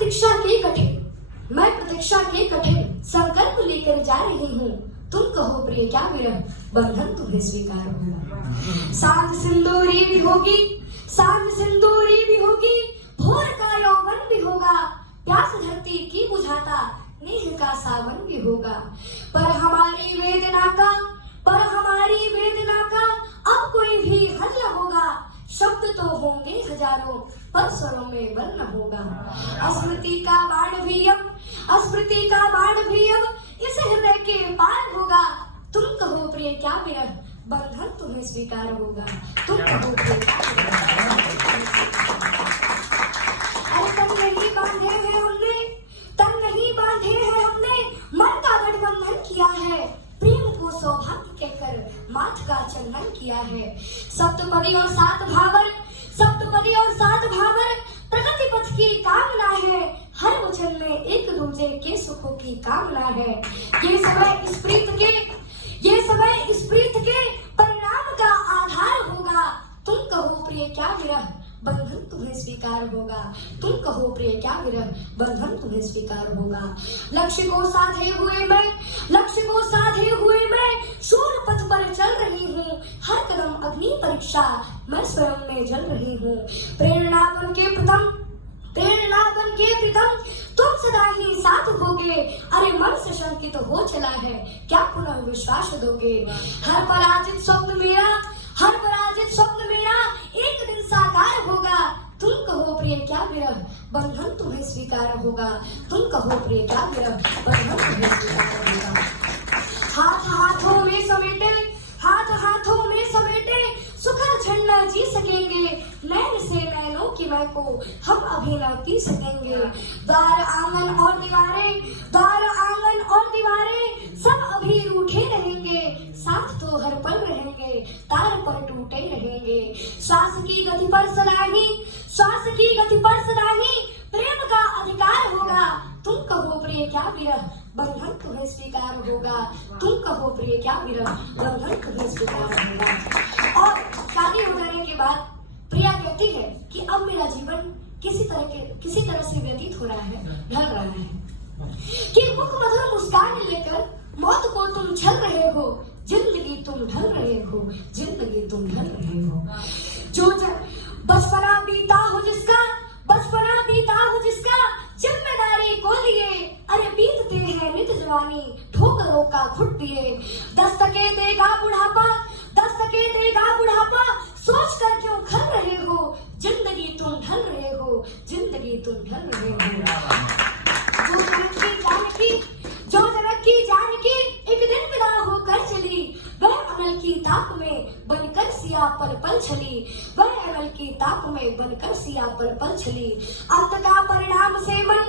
मैं प्रतीक्षा के कठिन संकल्प लेकर जा रही हूँ। तुम कहो प्रिय क्या विरह बंधन तुम्हें स्वीकार होगा। सांझ सिंदूरी भी होगी, सांझ सिंदूरी भी होगी, भोर का यौवन भी होगा, प्यास धरती की बुझाता नेह का सावन भी होगा। पर हमारी वेदना का अब कोई भी हल न होगा। शब्द तो होंगे हजारों पर स्वरों में बल न होगा। स्मृति का बाण भी अब इस हृदय के पार होगा। तुम कहो प्रिय क्या विरह बंधन तुम्हें स्वीकार होगा। तुम कहो प्रिय क्या विरह। अरे तन नहीं बांधे हैं हमने मन का गठबंधन किया है। प्रेम को सौभाग्य कहकर माथ का चंदन किया है। सप्तपदी और सात भावर प्रगति पथ की कामना है। हर वचन में एक दूजे के सुखों की कामना है। ये समय इस प्रीत के परिणाम का आधार होगा। तुम कहो प्रिय क्या विरह बंधन तुम्हें स्वीकार होगा। तुम कहो प्रिय क्या विरह बंधन तुम्हें स्वीकार होगा। लक्ष्य को साधे हुए मैं शूर पथ पर चल रही हूँ। हर कदम अग्नि परीक्षा मैं स्वयं में जल रही हूँ। प्रेरणा बन के प्रीतम तुम सदा ही साथ होगे। अरे मन से शंकित हो चला है क्या पुनः विश्वास दोगे। हर पराजित स्वप्न मेरा एक दिन साकार होगा। तुम कहो प्रिय क्या विरह बंधन तुम्हें स्वीकार होगा। तुम कहो प्रिय क्या विरह बंधन तुम्हें स्वीकार होगा। हाथों में समेटे सुखद झंडा जी सकेंगे। नैन से नैनों की मैं को हम अभी न पी सकेंगे। द्वार आंगन और दीवारें सब अभी रूठे रहेंगे। साथ तो हर पल रहेंगे, तार पर टूटे रहेंगे। श्वास की गति पर सदाही प्रेम का अधिकार होगा। तुम कहो प्रिय क्या विरह बंधन तुम्हें स्वीकार होगा। तुम कहो प्रिय क्या विरह बंधन तुम्हें स्वीकार होगा। और शादी हो जाने के बाद प्रिया कहती है कि अब मेरा जीवन किसी तरह से व्यतीत हो रहा है, ढल रहा है कि मुख मधुर मुस्कान लेकर मौत को तुम छल रहे हो। जिंदगी तुम ढल रहे हो। जो बचपना बीता हो जिसका जिम्मेदारी को लिए। अरे बीतते हैं नित जवानी ठोकरों का खुद दिए। दस्तके देगा बुढ़ापा सोच कर क्यों खल रहे हो। जिंदगी तुम ढल रहे हो। जो जनकी जानकी एक दिन विदा होकर चली। वह अमल की ताक में बनकर सिया पल पल छली। अंत का परिणाम से मन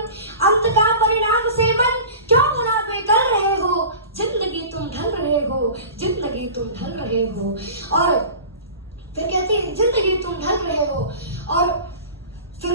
क्यों भला बेकल रहे हो। जिंदगी तुम ढल रहे हो। और फिर कहती है जिंदगी तुम ढल रहे हो। और फिर